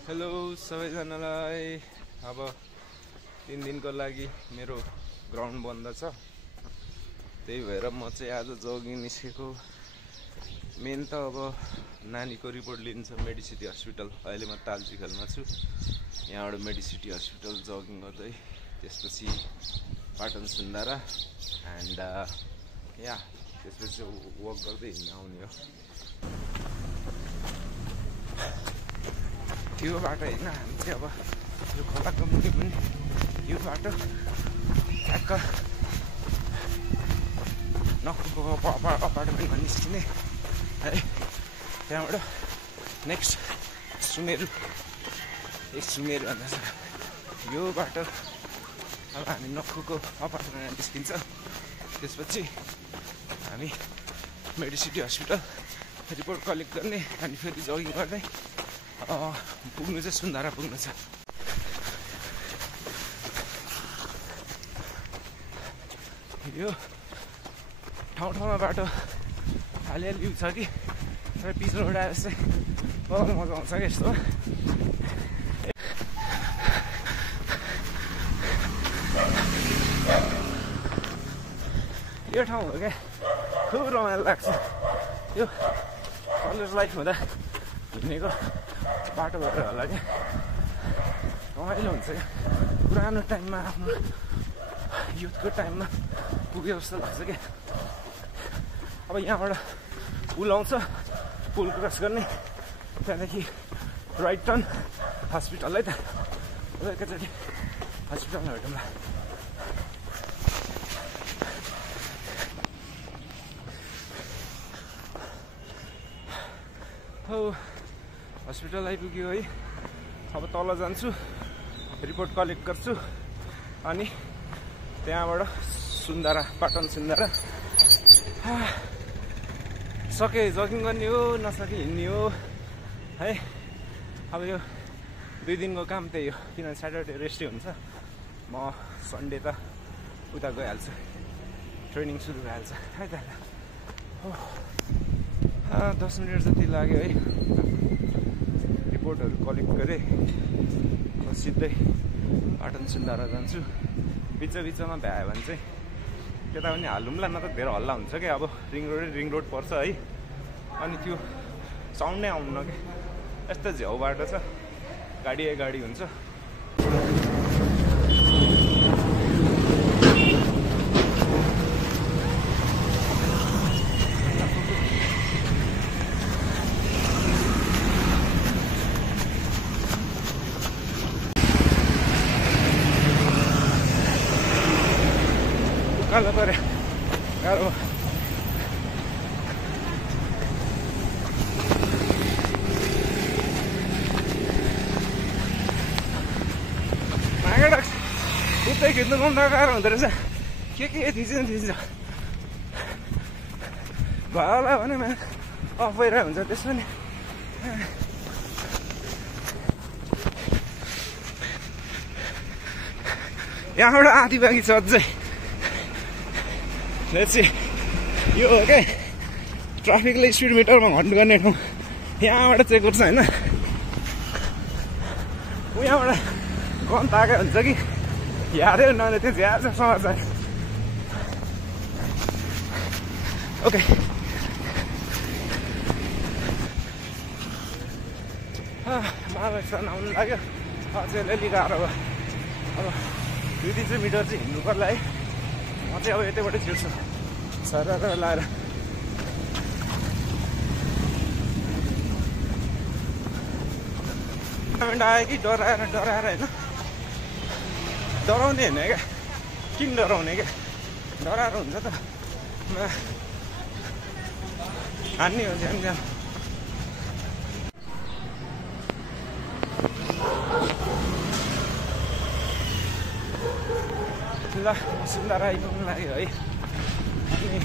Hello सबैजनालाई। अब 3 दिनको लागि मेरो ग्राउन्ड बन्द छ, त्यही भएर म चाहिँ आज जगिङ निस्केको। मेन त अब नानीको रिपोर्ट लिन्छ मेडिसिटी हस्पिटल। अहिले म तालजीखेलमा छु, यहाँबाट मेडिसिटी हस्पिटल जगिङ गर्दै त्यसपछि पाटन सुन्दारा एन्ड त्यसपछि वक गर्दै हिँड्न आउने हो। यो बाटो होइन, हामी चाहिँ अब यो खोलाको मुनि पनि यो बाटो ठ्याक्क नखुको अपार्टमेन्टमा निस्किने है। त्यहाँबाट नेक्स्ट सुमेरु भन्दा यो बाटो अब हामी नखुको अपार्टमेन्टमा निस्किन्छ। त्यसपछि हामी मेडिसिटी हस्पिटल रिपोर्ट कलेक्ट गर्ने अनि फेरि जगिङ गर्दै पुग्नु चाहिँ सुन्दारा पुग्नु छ। यो ठाउँ बाटो हालिहाली छ कि पिछोबाट आएर चाहिँ बगाल मजा आउँछ क्या यस्तो। यो ठाउँ हो क्या, खुब रमाइलो लाग्छ। यो कलेज लाइफ हुँदा हिँडेको बाटो भएर होला क्या, रमाइलो हुन्छ क्या। पुरानो टाइममा आफ्नो युथको टाइममा पुग्यो जस्तो लाग्छ क्या। अब यहाँबाट पुल आउँछ, पुल क्रस गर्ने, त्यहाँदेखि राइट टर्न हस्पिटल है त। एकैचोटि हस्पिटलमा भेटौँला। हो हस्पिटल आइपुग्यो है। अब तल जान्छु, रिपोर्ट कलेक्ट गर्छु, अनि त्यहाँबाट सुन्दारा पाटन सुन्दारा सके जगिङ गर्ने हो, नसके हिँड्ने हो है। अब यो 2 दिनको काम त्यही हो, किनभने स्याटरडे रेस्टै हुन्छ। म सन्डे त उता गइहाल्छु, ट्रेनिङ सुरु भइहाल्छ है त। 10 मिनट जति लाग्यो है। रिपोर्टहरू कलेक्ट गरेँ, सिधै पाटन सुन्दारा जान्छु। बिचमा भ्यायो भने चाहिँ त्यता पनि हालौँला, न त धेरै हल्ला हुन्छ क्या। अब रिङ रोड पर्छ है, अनि त्यो साउन्ड नै आउनु क्या। यस्तो झ्याउ बाटो छ, गाडी हुन्छ। उकालो पऱ्यो, गाह्रो भयो। उतै खिच्नु कम्ता गाह्रो हुँदो रहेछ। के थिच्छ भयो होला भने अफ भइरहेको हुन्छ त्यसमा नि। यहाँबाट आधी बाँकी छ अझै। यो हो क्या ट्राफिकले स्पिड मिटरमा घन्ट गर्ने ठाउँ। यहाँबाट चेक गर्छ होइन, यहाँबाट कम ताकै हुन्छ कि यादै हुन्न त्यो ज्यादा समाचार। ओके महाराष्ट्र आउनु लाग्यो, अझै अलिअलि गाह्रो भयो। अब 2-3 मिटर चाहिँ हिँड्नु पर्ला है। म चाहिँ अब यतैबाटै छिर्छु सरर लाएर। आयो कि डराएर होइन, डराउने होइन क्या। किन डराउने क्या, डराएर हुन्छ त। हान्ने हो ज्यान। ल सुन्दारा आइपुग्नु लाग्यो है। अनि